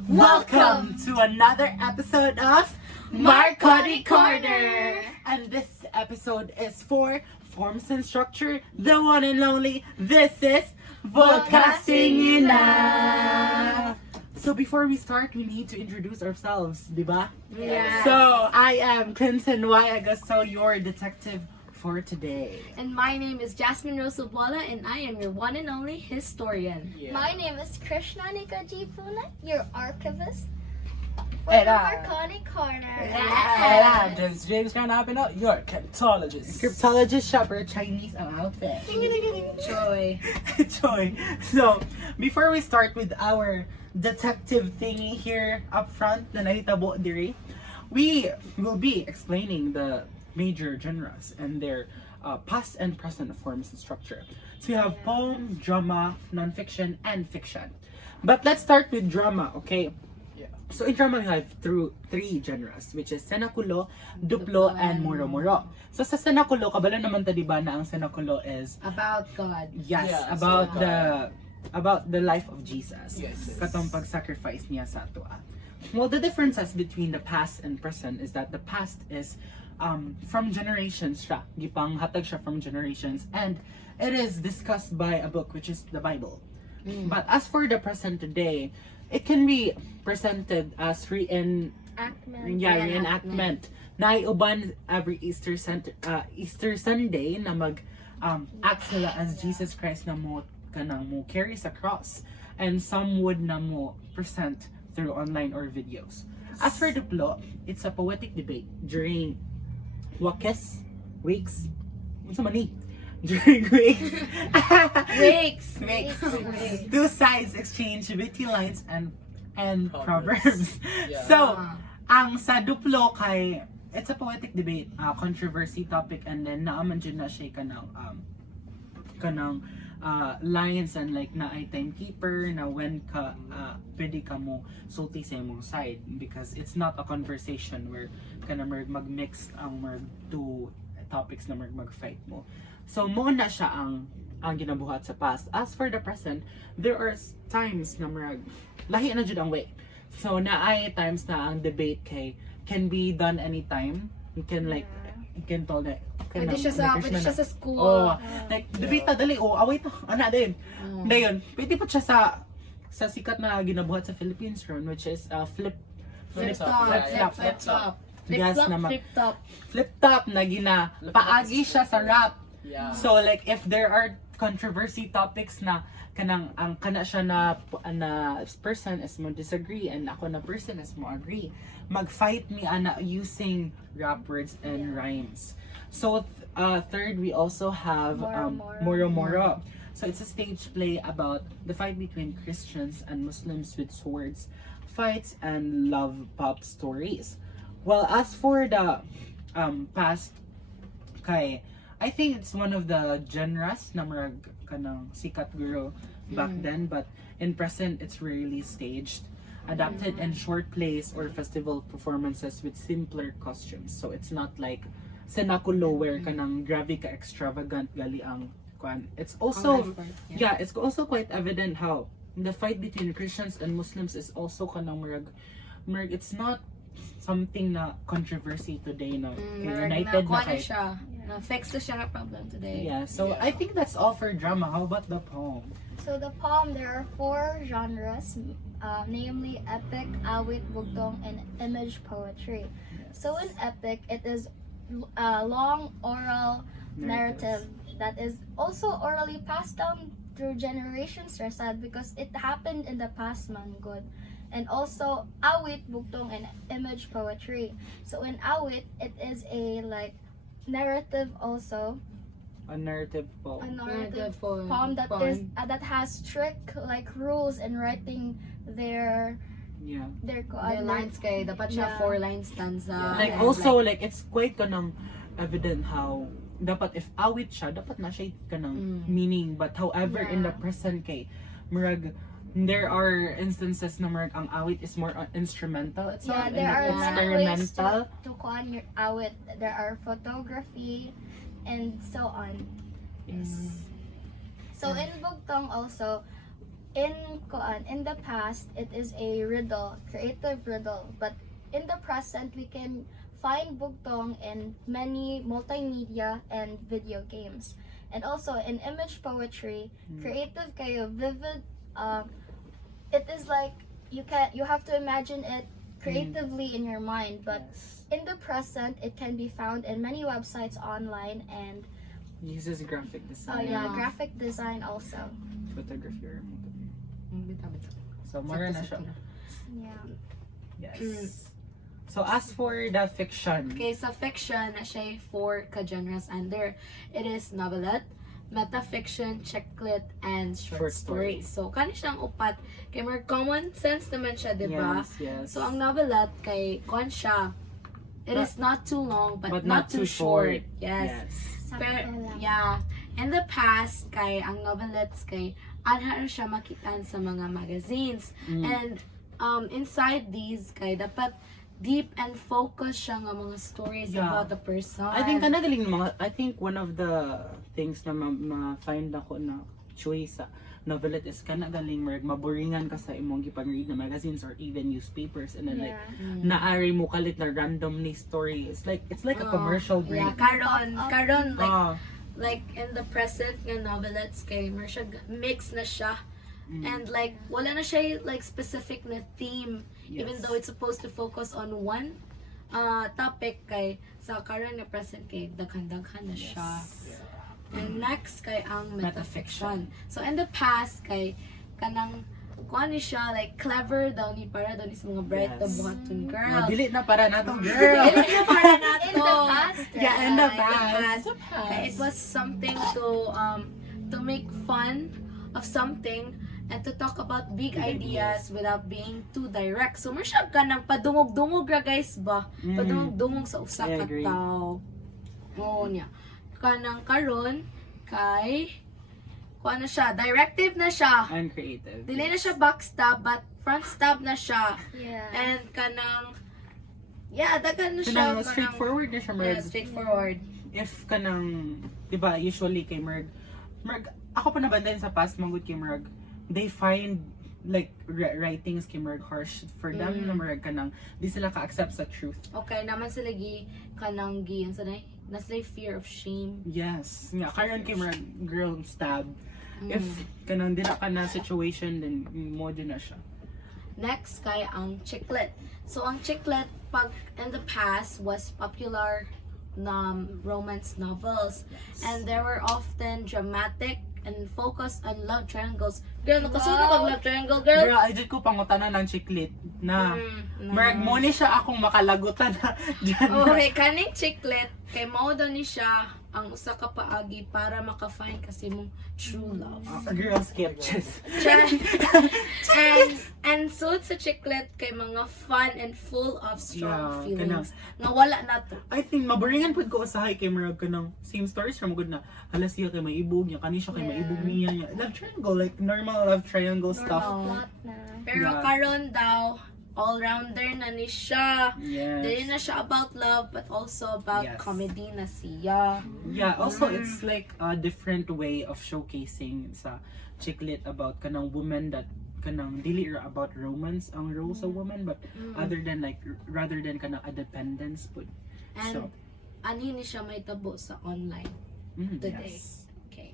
Welcome to another episode of Marconi Corner! And this episode is for Forms and Structure, the one and only. This is Podcasting Ina! So before we start, we need to introduce ourselves, diba? Yes. So I am Clinton Y. Agasto, your detective for today. And my name is Jasmine Rosobola, and I am your one and only historian. My name is Krishna Nikajipuna, your archivist for And the I- Marconi Corner. And I'm James Carnapino, your cryptologist. Cryptologist shopper, Chinese ang outfit. Joy. Joy. So, before we start with our detective thingy here up front, na nahitabo diri, we will be explaining the major genres and their past and present forms and structure. So you have poem, drama, non-fiction, and fiction. But let's start with drama, okay? Yeah. So in drama, we have three genres, which is senakulo, duplo, and muro-muro. So sa senakulo, kabalo naman ta diba na ang senakulo is About God. yes, Yes, about the life of Jesus. Yes. Katong pag-sacrifice niya sa ato. Well, the differences between the past and present is that the past is from generations siya. Gipang hatag siya from generations, and it is discussed by a book, which is the Bible. But as for the present today, it can be presented as reenactment. Naiuban every Easter Sunday na act sila as Jesus Christ na mo kanang mo carry sa cross, and some would na mo present through online or videos. As for duplo, it's a poetic debate during weeks. During weeks. Wakes. Two sides exchange witty lines and proverbs. Yeah. So, ang sa duplo kay it's a poetic debate, controversy topic, and then naaman dyan na siya kanang lines and like na ay timekeeper na when ka pwede ka mo sulti sa imong side, because it's not a conversation where kana mag-mix ang two topics na mag-fight mo. So mo na siya ang ginabuhat sa past. As for the present, there are times na lahi na jud ang way. So na ay times na ang debate can be done anytime. You can tell that Pwede siya sa school. Oh, like debate ta dali. Oh, away ta. Ana din. Dayon, pwede pa siya sa sikat na ginabuhat sa Philippines ron, which is flip Flip-top. Yes, naman. Flip-top. Flip-top na paagi siya sa rap. Yeah. So like if there are controversy topics na ang kana siya na person is mo disagree and ako na person is mo agree, mag-fight me ana using rap words and rhymes. So third, we also have muro-muro. So it's a stage play about the fight between Christians and Muslims with swords, fights, and love pop stories. Well, as for the past, I think it's one of the genres na kanang sikat guro back then, but in present it's rarely staged, adapted in short plays or festival performances with simpler costumes. So it's not like senakulo where kanang grabe ka extravagant gali ang kwan. It's also it's also quite evident how the fight between Christians and Muslims is also kanang it's not something na controversy today na united na kay siya. Na-fix na siya na problem today. yeah. So I think that's all for drama. How about the poem? So the poem, there are 4 genres, namely epic, awit, bugtong, and image poetry. So in epic, it is a long oral narrative that is also orally passed down through generations, Rasad, because it happened in the past, man, good. And also awit, bugtong, and image poetry. So in awit, it is a narrative also. A narrative poem. A narrative poem that has strict rules in writing their the lines kay dapat siya 4 line stanza. Like and also like it's quite kanang evident how dapat if awit siya dapat na siya kanang meaning, but however in the present kay there are instances na ang awit is more instrumental itself, there are experimental to kuan your awit. There are photography and so on. yes. So in bugtong also, in the past it is a riddle, creative riddle, but in the present we can find bugtong in many multimedia and video games. And also in image poetry, creative kayo, vivid, it is like you have to imagine it creatively in your mind, but Yes. in the present it can be found in many websites online and Uses graphic design, graphic design also. photography, or Bitaw-bitaw. so more na siya. Yeah. Yes. So as for the fiction, Okay, sa fiction, na siya 4 ka-genres under. It is novelette, metafiction, chicklit, and short Short story. stories. So, kani siyang upat. Kay more common sense naman siya, di ba? yes. So, ang novelette, kay kuan siya. It is not too long, but, not too short. Yes. Sakto Pero, lang. yeah. In the past, kay ang novelettes, kay anha siya makitaan sa mga magazines. And inside these, kay dapat deep and focus siya nga mga stories Yeah. about the person. I think one of the things na ma-find ako na choice sa novelette is galing maboringan ka sa imong gipang-read na magazines or even newspapers, and then like naari mo kalit na randomly story. It's like a commercial break. Yeah, karon Ah, like in the present nga novelettes kay mer siya mix na siya. And like wala na siya like specific na theme, even Yes. though it's supposed to focus on one topic, kay sa current na present kay daghan na siya. And next kay ang metafiction. So in the past kay kanang kuan ni siya like clever daw ni para daw ni sa mga bright the buhaton girl. dili na para natong girl. Dili na para nato. In the past, Yeah, in the Yeah, past. Kaya it was something to make fun of something and to talk about big Big ideas without being too direct. So, masyag ka ng padungog-dungog ra guys ba? Padungog-dungog sa usa I ka agree. tao. Oo niya. Kanang karon kay kuha na siya, directive na siya. I'm creative. Dili na siya backstab but front stab na siya. Yeah. And kanang daghan na siya. Kanang straightforward na siya, Yeah, Merg. straightforward. If kanang, di ba, usually kay Merg, ako pa nabantayan sa past manggod kay Merg, they find like writings kay Merg harsh for them na Merg kanang di sila ka-accept sa truth. Okay, naman sila kanang ang sanay. Nasa fear of shame. Yes. Nga, karon kay Merg, girl stab. If kanang di na ka na situation, then mo din na siya. Next kay ang chicklet. So ang chicklet pag in the past was popular romance novels, and they were often dramatic and focused on love triangles. Girl, nakasunod kag love triangle, girl. Girl, I did ko pangutanan ng chiclet na No. Merg, mo ni siya akong makalagutan na dyan. Okay, kaning chicklet kay mao daw ni siya ang usa ka paagi para maka-find kasi mong true love. Girl sketches. and suit sa chicklet kay mga fun and full of strong Yeah, feelings. Nga wala na to. I think maboringan pud ko usahay kay Merag kanang same stories from good na hala siya kay may ibog niya, kani siya kay may ibog niya. Love triangle, like normal love triangle stuff. Plot na. Pero Yeah. karon daw all-rounder na ni siya. Dili Yes. na siya about love but also about Yes. comedy na siya. Yeah, also it's like a different way of showcasing sa chicklet about kanang woman that kanang dili ra about romance ang role sa woman, but rather than kanang independence pud. And So, ani ni siya may tabo sa online today. yes. Okay.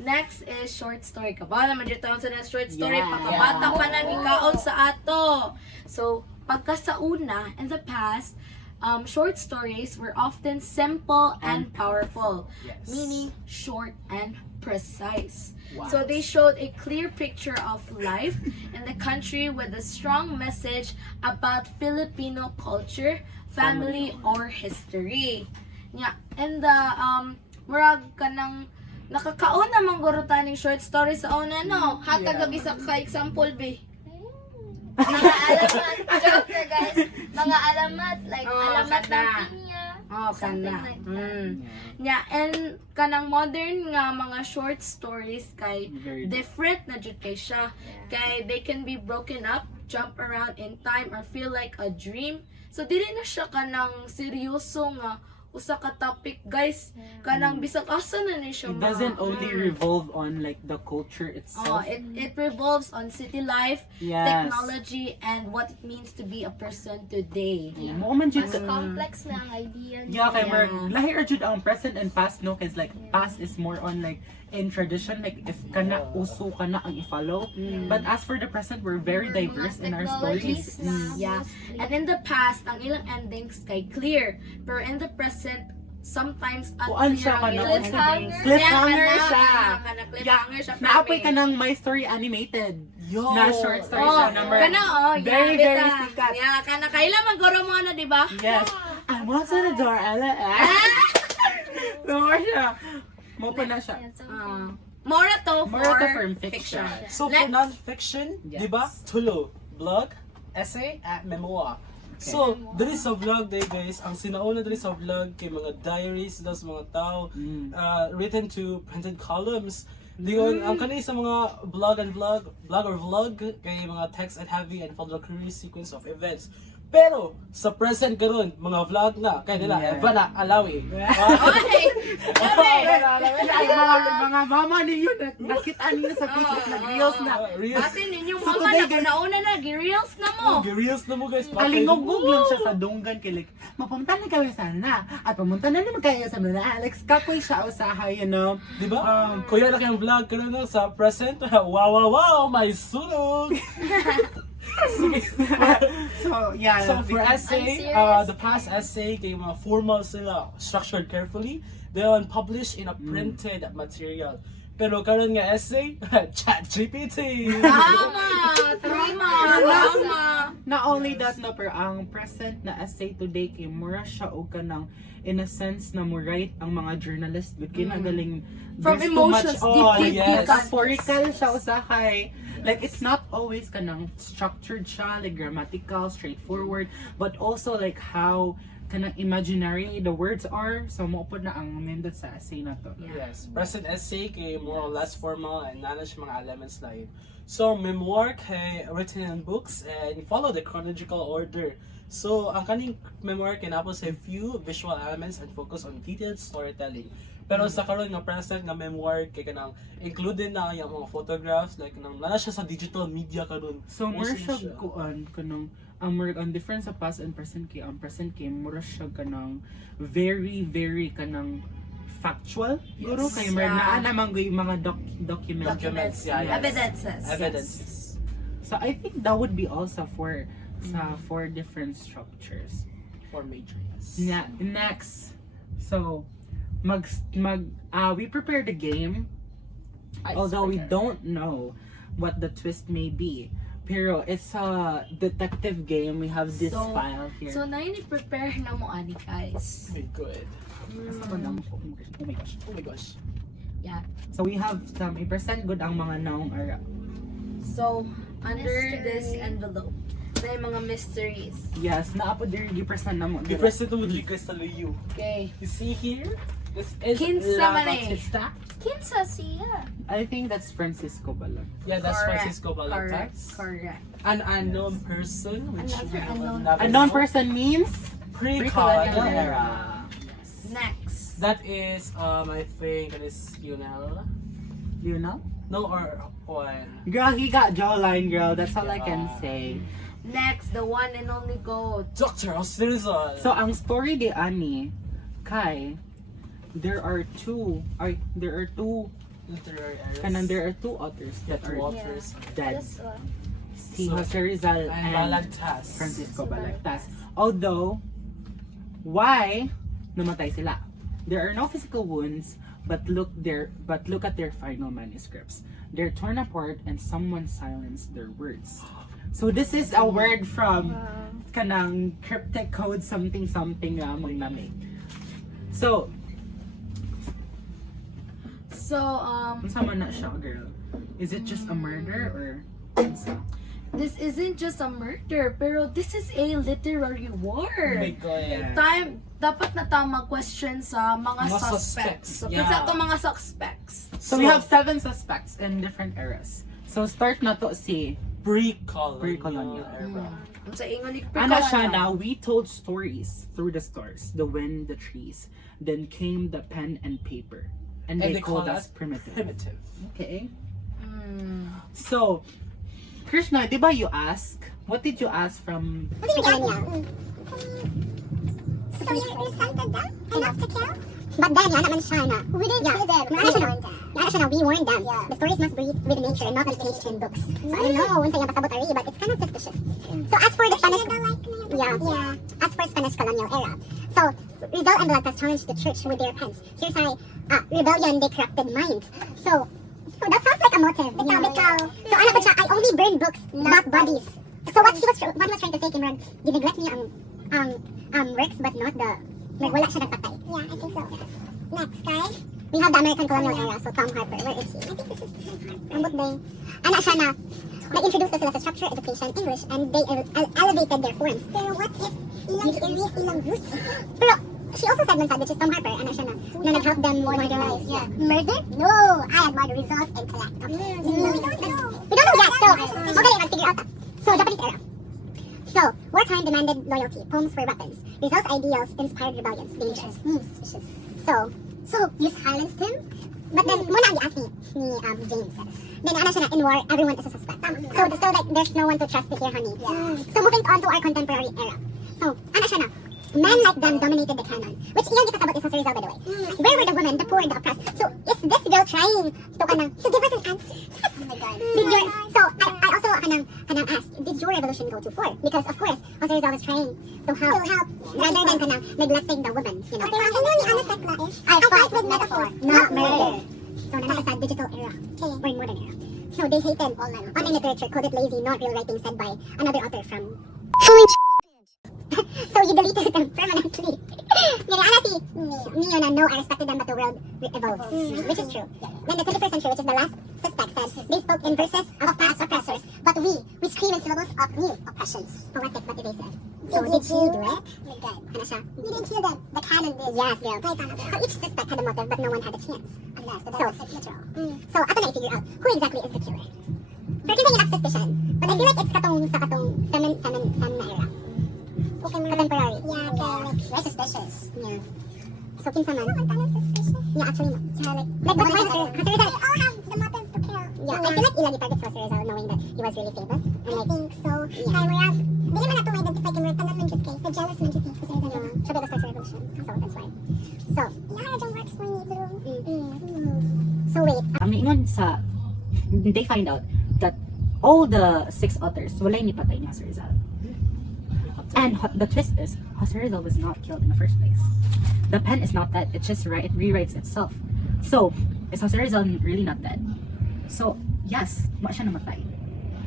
Next is short story. Kaba naman dito sa next short story. Yeah. Pagkabata pa nang ikaon sa ato. So, pagka sa una, in the past, short stories were often simple and powerful. Yes. Meaning short and precise. Wow. So they showed a clear picture of life in the country with a strong message about Filipino culture, family, or history. Yeah, and the murag kanang nakakaon naman guro taning short story sa una no. Hatag Yeah. lagi sa ka example be. Mga alamat, joker guys. Mga alamat, like alamat kada. ng pinya. Oh, Something kana. like that. Yeah, and kanang modern nga mga short stories kay Very different na jud kay siya. Kay they can be broken up, jump around in time, or feel like a dream. So dili na siya kanang seryoso nga usa ka topic, guys. Kanang bisag asa na ni siya. It doesn't only revolve on like the culture itself. It revolves on city life, Yes. technology, and what it means to be a person today. Mo man jud Mas complex na ang idea. Yeah, kay Yeah. lahi ra jud ang present and past no, cause like past is more on like in tradition, like if kana uso kana ang i-follow. But as for the present, we're very diverse in our stories. Yeah. And in the past, ang ilang endings kay clear. Pero in the present, sometimes Kuan siya ang kana ilang cliffhanger. Cliffhanger Kaya siya. Cliffhanger siya. Naapoy ka ng My Story Animated. Yo! Na short story siya number. very, Very, very sikat. Yeah, kana kailan maguro mo na, di ba? Yes. I want to the door, Ella. More siya. Mo pa na siya. More to More to for for fiction. So for Next. non-fiction, Yes. di ba? Tulo, blog, essay, at memoir. So, dali sa vlog day guys, ang sinauna dali sa vlog kay mga diaries daw sa mga tao, written to printed columns. Diyon, ang kanina sa mga blog or vlog, kay mga text and heavy and follow career sequence of events. Pero, sa present karon mga vlog na, kaya nila, Yeah. Eva na, alawi. Okay. Ay, mga mama ninyo, nakita ninyo sa Facebook, nag-reels na. Reels. Kasi ninyong So mga today, na, guys- nauna na, gi-reels na mo. Reels na mo guys. Kalingog lang siya sa dunggan kay like, mapunta na kami sana at pumunta na naman kayo sa mga Alex kapoy siya usahay, you know. Di ba? Kuya na kayong vlog karon no, sa present. Wow, may sunog! So, yeah. So for essay, serious. the past essay, kay mga formal sila, structured carefully, then published in a printed material. Pero karon nga essay, chat GPT! Tama. Not only that, no, pero ang present na essay today kay mura siya o kanang in a sense na mo write ang mga journalist but kinagaling From there's emotions, too much, deep yes, context. metaphorical siya usahay. Like it's not always kanang structured siya, like grammatical, straightforward, but also like how kanang imaginary the words are. So mo po na ang nindot sa essay na to. Yes, present essay kay more or less formal and manage mga elements live. So memoir kay written in books and follow the chronological order. So ang kaning memoir kay napos sa few visual elements and focus on detailed storytelling. Pero sa karon nga present nga memoir kay kanang included na yung mga photographs like kanang nana siya sa digital media karon. So more Mostly siya kuan kanang ang more on difference sa past and present kay ang present kay more siya kanang very kanang factual guro kay more Yeah. naa naman gyud mga documents. Documents, yeah, yes. Evidences. Evidences. So I think that would be also for sa four different structures. For major, yes. Next. So we prepared a game although we don't know what the twist may be. Pero it's a detective game. We have this So- file here. So, na prepare na mo ani, guys. Okay, good. Asa ba na mo? Oh my gosh. Oh my gosh. Yeah. So we have some i-present good ang mga naong ara. So, under Mystery. this envelope, na yung mga mysteries. Yes, naapo diri gi-present na mo. The present would request to you. Okay. You see here? This is Kinsa La man eh. Batista. Kinsa siya. I think that's Francisco Balag. Yeah, that's Correct. Francisco Balagtax. Correct. An unknown person, which Another we have unknown never A non-person known. means Pre-colonial pre-colonial era. Next. That is, I think it is Yunel. you know? No, or one. Girl, he got jawline, girl. That's all I can say. Next, the one and only goat. Dr. Ostirizal. So ang story di ani kay there are two literary errors. kanang there are two authors Yeah, that two are authors. dead. This one. Si So, Jose Rizal And and Balagtas. Francisco Balagtas. Although, why namatay sila? There are no physical wounds, but look at their final manuscripts. They're torn apart and someone silenced their words. So this is a word from kanang cryptic code something lamang nami. So, unsa man na siya, girl? Is it just a murder or unsa? This isn't just a murder, pero this is a literary war. Oh my God. Dapat na tama question sa mga Mga suspects. suspects, So, yeah. kinsa to mga suspects? So we have 7 suspects in different eras. So start na to si Pre-colonial era. Sa ingon ni Ano siya na, we told stories through the stars, the wind, the trees. Then came the pen and paper. And they called us primitive. Okay. So, Krishna, di ba you ask? What did you ask from... So you recited them enough to kill? But then, naman siya na. We didn't kill them. We warned them. The stories must breathe with nature and not on page in books. So I don't know, unsa yung pasabot but it's kind of suspicious. So as for the Spanish... As for Spanish colonial era. So, Rizal and Balagtas challenged the church with their pens. Here's how rebellion, they corrupted minds. So, that sounds like a motive. So ano ba siya? I only burn books, not bodies. So what he was trying to say, Kimran, gineglect niya ang works but not the... Wala siya nagpatay. Yeah, I think so. Next, guys. We have the American colonial era, so Tom Harper. Where is he? I think this is Tom Harper. Ambot day. Ano siya na, nag-introduce na sila sa structure, education, English, and they elevated their forms. Pero what if ilang roots? Pero, she also said one side, which is Tom Harper, ano siya na nag-help them modernize. Yeah. Murder? No! I admire the results intellect. Okay. We don't know yet, so, okay, let's figure out that. So, Japanese era. So, wartime demanded loyalty. Poems were weapons. Results ideals inspired rebellions. Dangerous. Suspicious. So, you silenced him? But then, muna ang i-ask ni James. Then, ano siya na, in war, everyone is a suspect. So like, there's no one to trust here, honey. So, moving on to our contemporary era. So, ano siya na, men like them dominated the canon. Which iyan di pasabot is Jose Rizal, by the way. Where were the women, the poor, and the oppressed? So, is this girl trying to give us an answer? Oh my God. I also ask, did your revolution go too far? Because, of course, Jose Rizal was trying to help. Rather than neglecting the women, you know. Okay, ano ni ano tekla is? I fight with metaphor, not murder. So, nanasa sa digital era, or modern era. So, they hated online literature, called it lazy, not real writing said by another author from... So you deleted them permanently. Neo na no, I respected them but the world evolves. Which is true. Then the 21st century, which is the last suspect, said they spoke in verses of past oppressors, but we scream in syllables of new oppressions. Poetic, what did they say? So did she do it? Ano siya? You didn't kill them. The canon did. Yes, girl. So each suspect had a motive but no one had a chance. Unless the literal. So ato na i-figure out who exactly is the killer. Pero kinsa yung suspicion. But I feel like it's katong fem na era. Contemporary. Yeah, like very suspicious. Yeah. So kinsa man? Suspicious. Yeah, actually no. Like but why Jose Rizal? They all have the motive to kill. Yeah, I feel like ilang targets Jose Rizal knowing that he was really famous. And I think so. Yeah. Kaya wala. Dili man nato ma-identify kay Merton man jud kay. The jealous man jud kay Jose Rizal. Siya ba start revolution? So that's why. So, yeah, John works for me, bro. So wait. Ingon sa they find out that all the 6 authors wala ni patay ni Jose Rizal. And the twist is, Jose Rizal was not killed in the first place. The pen is not dead, it just it rewrites itself. So, is Jose Rizal really not dead? So, yes, wa siya namatay.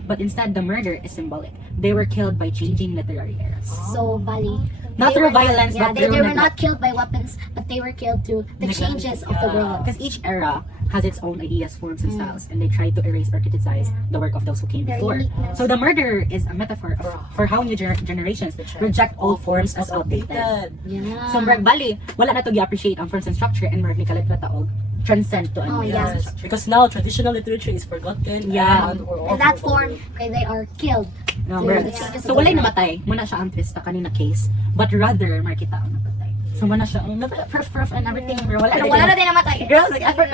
But instead, the murder is symbolic. They were killed by changing literary eras. So, Bali. Not through violence, but they through were not killed by weapons, but they were killed through the changes of the world. Because each era has its own ideas, forms, and styles, and they try to erase or criticize the work of those who came before. So the murder is a metaphor for how new generations reject old forms as outdated. Yeah. So Bali, wala na to gi-appreciate ang forms and structure, and marag ni kalit na taog transcend to a new yes. structure. Because now traditional literature is forgotten. Yeah. In that form, they are killed. No, Yeah, bro. the changes So of walay the world. namatay, muna siya ang twist sa kanina case, but rather makita ang napatay. So muna siya ang proof and everything, bro. Pero wala na din namatay. Girls, like effort.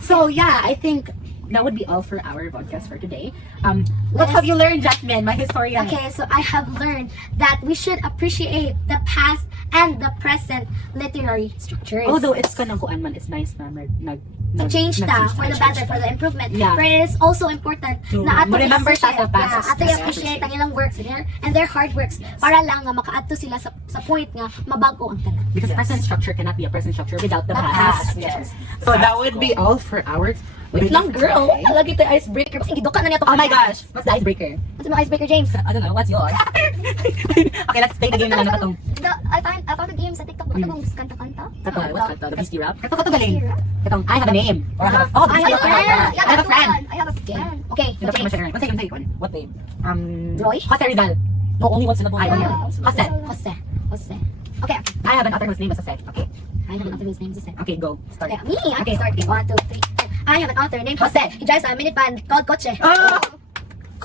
So yeah, I think that would be all for our podcast for today. What have you learned, Jasmine, my historian? Okay, so I have learned that we should appreciate the past and the present literary structures. Although it's kanang kuan man, it's nice na to change ta for the better, for the improvement. Yeah. But it is also important na ato remember sa i-appreciate- past. Yeah, ato i-appreciate ang ilang works and their hard works para lang nga makaadto sila sa point nga mabago ang tanan. Because present structure cannot be a present structure without the past. Yes. So that would be all for our... Wait lang, girl. Lagi tayo icebreaker. Kasi giduka na niya to. Oh my gosh, what's the icebreaker? What's my icebreaker, James? I don't know, what's yours? Okay, let's play the game na lang na katong. I found a game sa TikTok. Ano bang kanta-kanta? Katong, what's kanta? The Beastie Rap? Katong galing. Katong, I have a name. Or I have a, oh, I have a friend. I have a friend. I have a friend. Okay, Yung dapat James. mo siya what's your What name? Roy? Jose Rizal. No, only one syllable. I don't know. Jose. Jose. Okay. I have an author whose name is Jose. Okay. I have an author whose name is Jose. Okay, go. Start. Okay, me. Okay, Okay. start. 1, 2, 3. I have an author named Jose. He drives a minivan called Coche. Oh!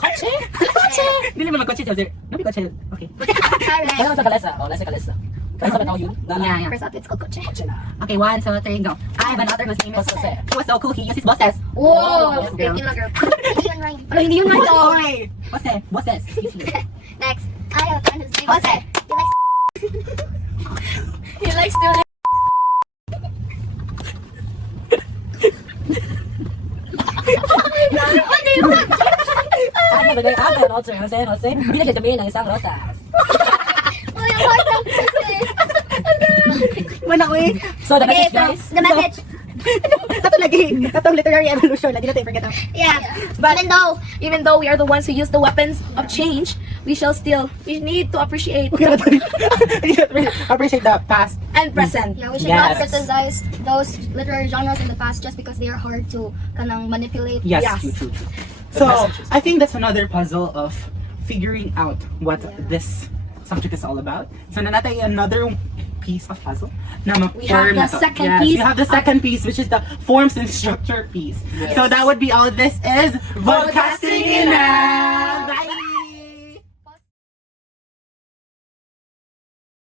Kotse? Kotse! Dili mo mag-kotse sir. Nabi kotse. Okay. Kaya sa kalesa. Oh, lesa kalesa. Kalesa ba tawag yun? Yeah. First out, it's called Koche. Kotse na. Okay, 1, 2, 3, go. I have an author whose name is Jose. He was so cool, he used his bosses. Whoa! Yes, girl. Speaking of girl. Ian Ryan. Ano, hindi yun right oh. Okay. Bosses. Excuse me. Next, I have a friend whose name is Jose. He likes to I have an author, Jose. Binigyan kami ng isang rosas. Oh, yung heart ng Koche. Wala ko eh. So, the Okay, message, guys. so, the message. Ito lagi. Itong literary evolution. Hindi natin forget. Yeah. But even though we are the ones who use the weapons of change, we need to appreciate Appreciate the past. and present. Yeah, we should Yes. not criticize those literary genres in the past just because they are hard to kanang manipulate. Yes, Yes. true. So, I think that's another puzzle of figuring out what this subject is all about. So, nanatay another piece of puzzle na We have ma-form the na to. second Yes, piece we have the second piece, which is the forms and structure piece. So, that would be all. This is Vodcasting Ina! Bye!